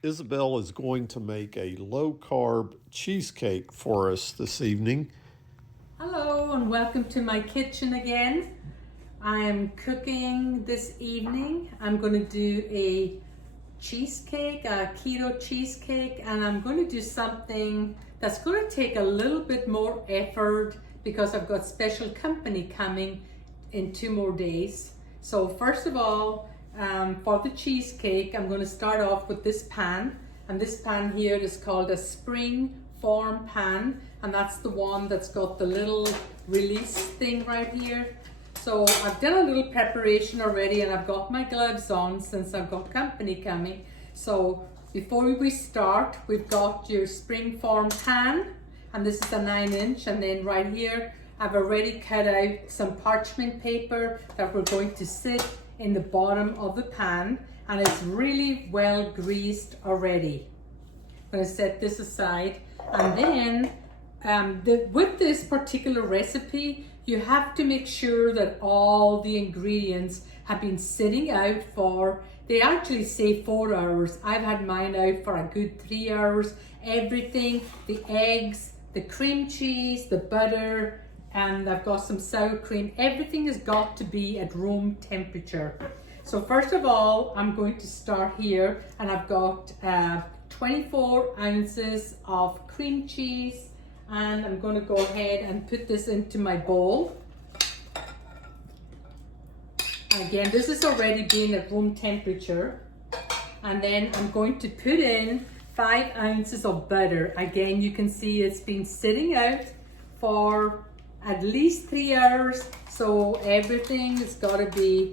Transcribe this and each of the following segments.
Isabel is going to make a low carb cheesecake for us this evening. Hello and welcome to my kitchen again. I am cooking this evening. I'm going to do a cheesecake, a keto cheesecake, and I'm going to do something that's going to take a little bit more effort because I've got special company coming in 2 more days. So first of all, for the cheesecake, I'm going to start off with this pan, and this pan here is called a springform pan, and that's the one that's got the little release thing right here. So I've done a little preparation already, and I've got my gloves on since I've got company coming. So before we start, we've got your springform pan, and this is a 9-inch, and then right here I've already cut out some parchment paper that we're going to sit in the bottom of the pan, and it's really well greased already. I'm going to set this aside, and then with this particular recipe, you have to make sure that all the ingredients have been sitting out for, they actually say 4 hours. I've had mine out for a good 3 hours. Everything, the eggs, the cream cheese, the butter, and I've got some sour cream. Everything has got to be at room temperature. So first of all, I'm going to start here, and I've got 24 ounces of cream cheese, and I'm going to go ahead and put this into my bowl. Again, this is already being at room temperature. And then I'm going to put in 5 ounces of butter. Again, you can see it's been sitting out for at least 3 hours, so everything has got to be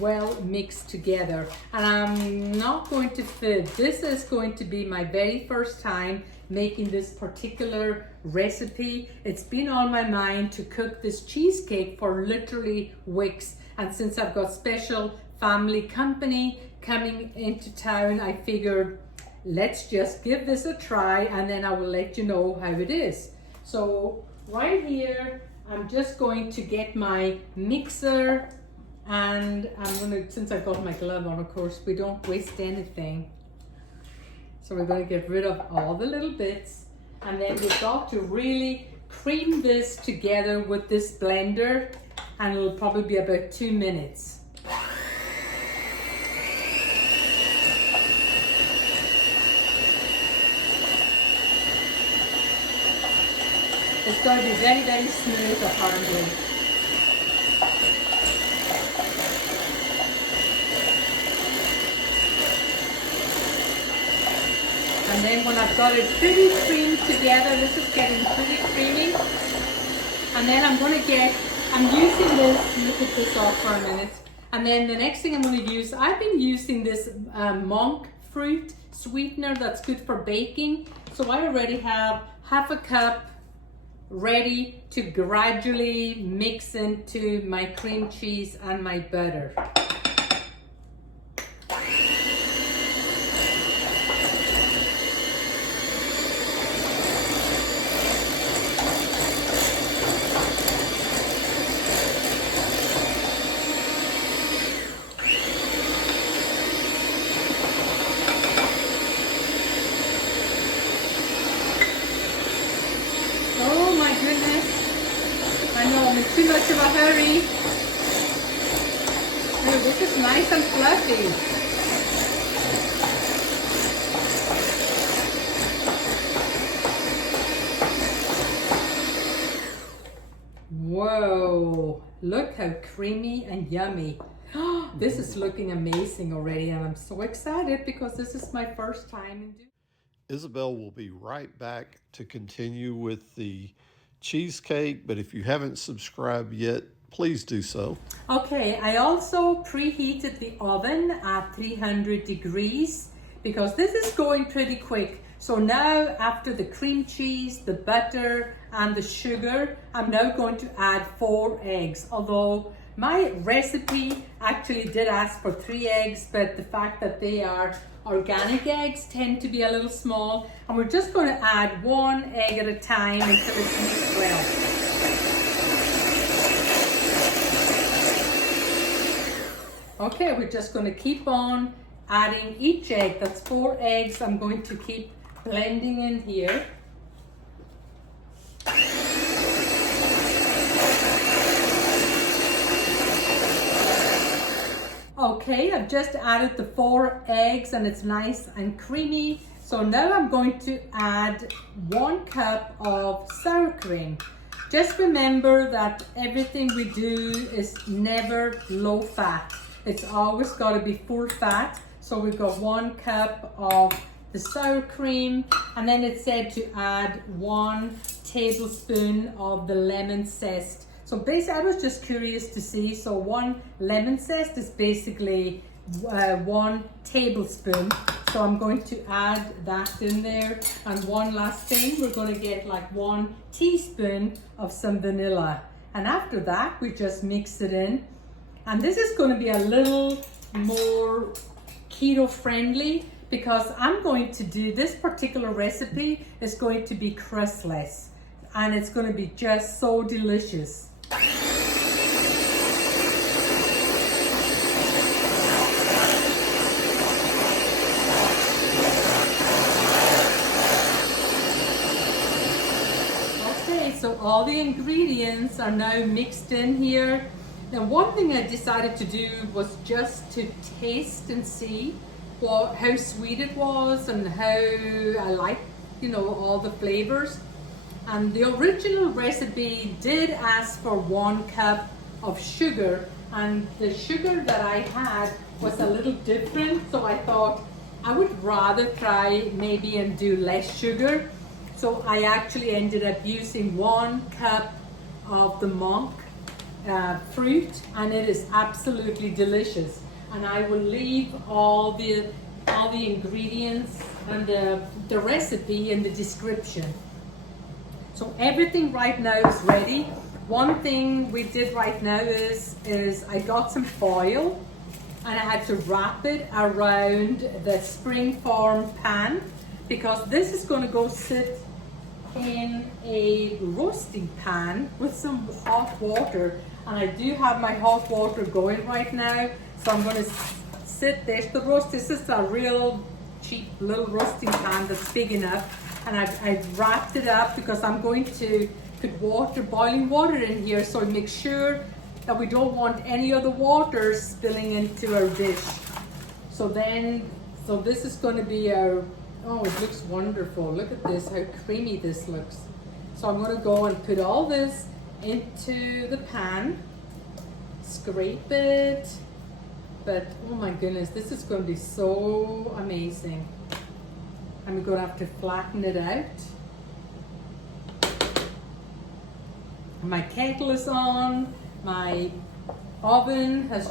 well mixed together. And I'm not going to fib, this is going to be my very first time making this particular recipe. It's been on my mind to cook this cheesecake for literally weeks, and since I've got special family company coming into town, I figured let's just give this a try, and then I will let you know how it is. So right here, I'm just going to get my mixer, and I'm gonna, since I've got my glove on, of course, we don't waste anything. So we're gonna get rid of all the little bits, and then we've got to really cream this together with this blender, and it'll probably be about 2 minutes. It's going to be very, very smooth apparently. And then when I've got it pretty creamed together, this is getting pretty creamy. And then I'm using this, look at this off for a minute. And then the next thing I'm going to use, I've been using this Monkfruit sweetener that's good for baking. So I already have half a cup ready to gradually mix into my cream cheese and my butter. I know I'm in too much of a hurry. Ooh, this is nice and fluffy. Whoa, look how creamy and yummy. This is looking amazing already, and I'm so excited because this is my first time. Isabel will be right back to continue with the cheesecake, but if you haven't subscribed yet, please do so. Okay, I also preheated the oven at 300 degrees because this is going pretty quick. So now, after the cream cheese, the butter, and the sugar, I'm now going to add 4 eggs. Although my recipe actually did ask for 3 eggs, but the fact that they are organic eggs tend to be a little small, and we're just going to add 1 egg at a time until it's mixed well. Okay, we're just going to keep on adding each egg. That's 4 eggs. I'm going to keep blending in here. Okay, I've just added the 4 eggs and it's nice and creamy. So now I'm going to add 1 cup of sour cream. Just remember that everything we do is never low fat. It's always got to be full fat. So we've got 1 cup of the sour cream, and then it said to add 1 tablespoon of the lemon zest. So basically, I was just curious to see. So 1 lemon zest is basically 1 tablespoon. So I'm going to add that in there. And one last thing, we're going to get like 1 teaspoon of some vanilla. And after that, we just mix it in. And this is going to be a little more keto friendly because I'm going to do this particular recipe is going to be crustless. And it's going to be just so delicious. So all the ingredients are now mixed in here. Now one thing I decided to do was just to taste and see how sweet it was and how I like, all the flavors. And the original recipe did ask for 1 cup of sugar, and the sugar that I had was a little different, so I thought I would rather try maybe and do less sugar. So I actually ended up using 1 cup of the Monkfruit, and it is absolutely delicious. And I will leave all the ingredients and the recipe in the description. So everything right now is ready. One thing we did right now is I got some foil and I had to wrap it around the springform pan because this is going to go sit in a roasting pan with some hot water, and I do have my hot water going right now, so I'm going to sit there. The roast, this is a real cheap little roasting pan that's big enough, and I've wrapped it up because I'm going to put boiling water in here, so I make sure that we don't want any of the water spilling into our dish. So this is going to be our, oh, it looks wonderful. Look at this, how creamy this looks. So I'm going to go and put all this into the pan, scrape it, but oh my goodness, this is going to be so amazing. I'm going to have to flatten it out. My kettle is on, my oven has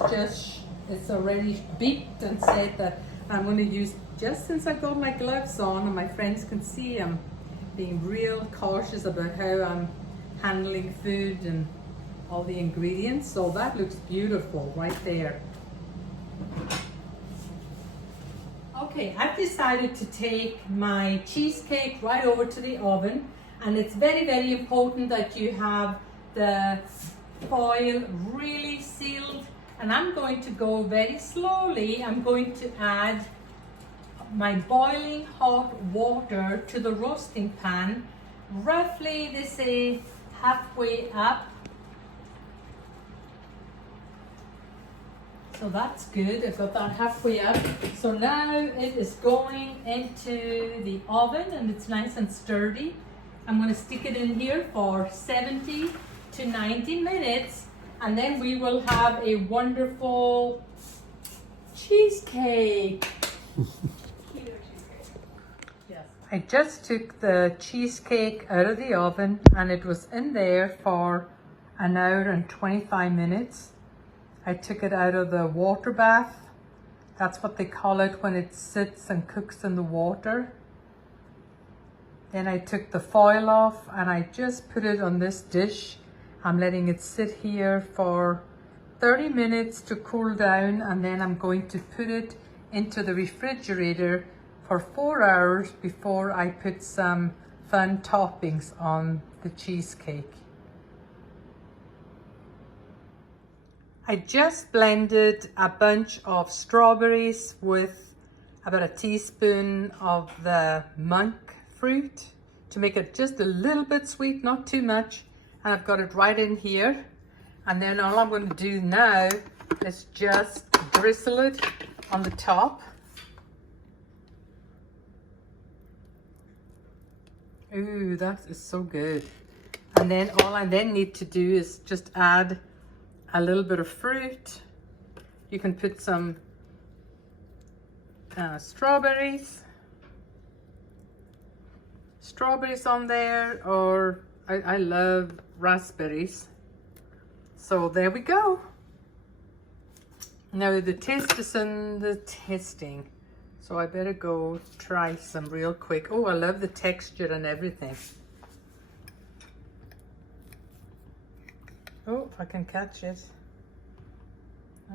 it's already beeped and said that I'm going to use, just since I got my gloves on and my friends can see, I'm being real cautious about how I'm handling food and all the ingredients. So that looks beautiful right there. Okay, I've decided to take my cheesecake right over to the oven, and it's very, very important that you have the foil really sealed, and I'm going to go very slowly. I'm going to add my boiling hot water to the roasting pan, roughly they say halfway up. So that's good, I've got that halfway up. So now it is going into the oven and it's nice and sturdy. I'm going to stick it in here for 70 to 90 minutes, and then we will have a wonderful cheesecake. Yes. I just took the cheesecake out of the oven and it was in there for an hour and 25 minutes. I took it out of the water bath. That's what they call it when it sits and cooks in the water. Then I took the foil off and I just put it on this dish. I'm letting it sit here for 30 minutes to cool down, and then I'm going to put it into the refrigerator for 4 hours before I put some fun toppings on the cheesecake. I just blended a bunch of strawberries with about a teaspoon of the monk fruit to make it just a little bit sweet, not too much. And I've got it right in here. And then all I'm going to do now is just drizzle it on the top. Ooh, that is so good. And then all I then need to do is just add a little bit of fruit. You can put some strawberries on there, or I love raspberries. So there we go. Now the test is in the testing. So I better go try some real quick. Oh, I love the texture and everything. Oh, I can catch it.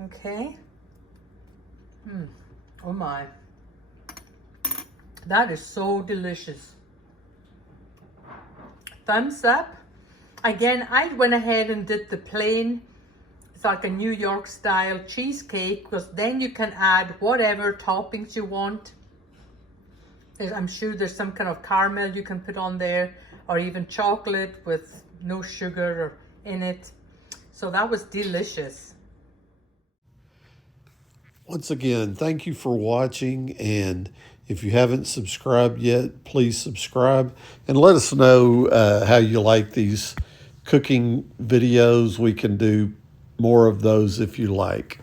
Okay. Oh my. That is so delicious. Thumbs up. Again, I went ahead and did the plain. It's like a New York style cheesecake, because then you can add whatever toppings you want. I'm sure there's some kind of caramel you can put on there, or even chocolate with no sugar in it. So that was delicious. Once again, thank you for watching, and if you haven't subscribed yet, please subscribe and let us know how you like these cooking videos. We can do more of those if you like.